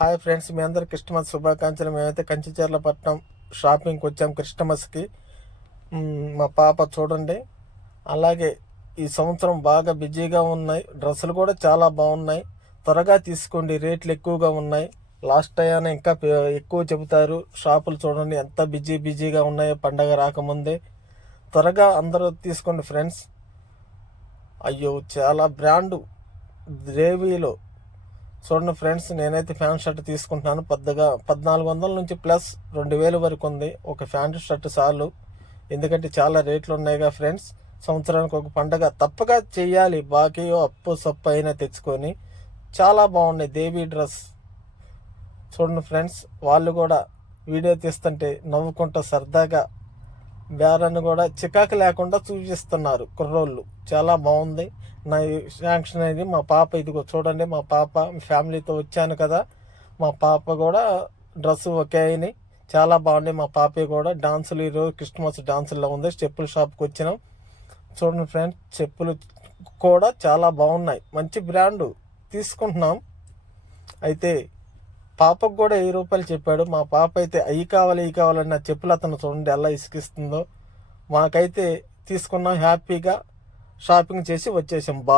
Hi friends, మీ అందరు Christmas శుభాకాంక్షలు. మేమైతే కంచిచర్లపట్నం షాపింగ్కి వచ్చాం క్రిస్టమస్కి. మా పాప చూడండి. అలాగే ఈ సంవత్సరం బాగా బిజీగా ఉన్నాయి. డ్రెస్సులు కూడా చాలా బాగున్నాయి. త్వరగా తీసుకోండి, రేట్లు ఎక్కువగా ఉన్నాయి. లాస్ట్ టైం ఇంకా ఎక్కువ చెబుతారు. షాపులు చూడండి ఎంత బిజీగా ఉన్నాయో పండగ రాకముందే. త్వరగా అందరూ తీసుకోండి ఫ్రెండ్స్. అయ్యో, చాలా బ్రాండు గ్రేవీలో చూడండి ఫ్రెండ్స్. నేనైతే ప్యాంట్ షర్ట్ తీసుకుంటున్నాను. పెద్దగా 1400 నుంచి ప్లస్ 2000 వరకు ఉంది ఒక ప్యాంట్ షర్ట్ చాలు. ఎందుకంటే చాలా రేట్లు ఉన్నాయిగా ఫ్రెండ్స్. సంవత్సరానికి ఒక పండగ తప్పగా చెయ్యాలి. బాకీయో అప్పు సప్పు అయినా తెచ్చుకొని చాలా బాగున్నాయి దేవీ డ్రెస్. చూడండి ఫ్రెండ్స్, వాళ్ళు కూడా వీడియో తీస్తుంటే నవ్వుకుంటూ సరదాగా బేరాన్ని కూడా చికాకు లేకుండా చూపిస్తున్నారు కుర్రోళ్ళు. చాలా బాగుంది. నా శాంక్షన్ అయింది. మా పాప ఇదిగో చూడండి, మా పాప ఫ్యామిలీతో వచ్చాను కదా, మా పాప కూడా డ్రెస్ ఒకే అయినాయి. చాలా బాగుంది. మా పాప కూడా డాన్సులు ఈరోజు క్రిస్మస్ డాన్సుల్లో ఉంది. చెప్పుల షాప్కి వచ్చినాం. చూడండి ఫ్రెండ్స్, చెప్పులు కూడా చాలా బాగున్నాయి. మంచి బ్రాండు తీసుకుంటున్నాం. అయితే పాపకు కూడా 1000 రూపాయలు చెప్పాడు. మా పాప అయితే అవి కావాలి ఇవి కావాలని నా చెప్పులు అతను చూడండి ఎలా ఇసుకిస్తుందో. మాకైతే తీసుకున్నాం, హ్యాపీగా షాపింగ్ చేసి వచ్చేసాం. బాయ్.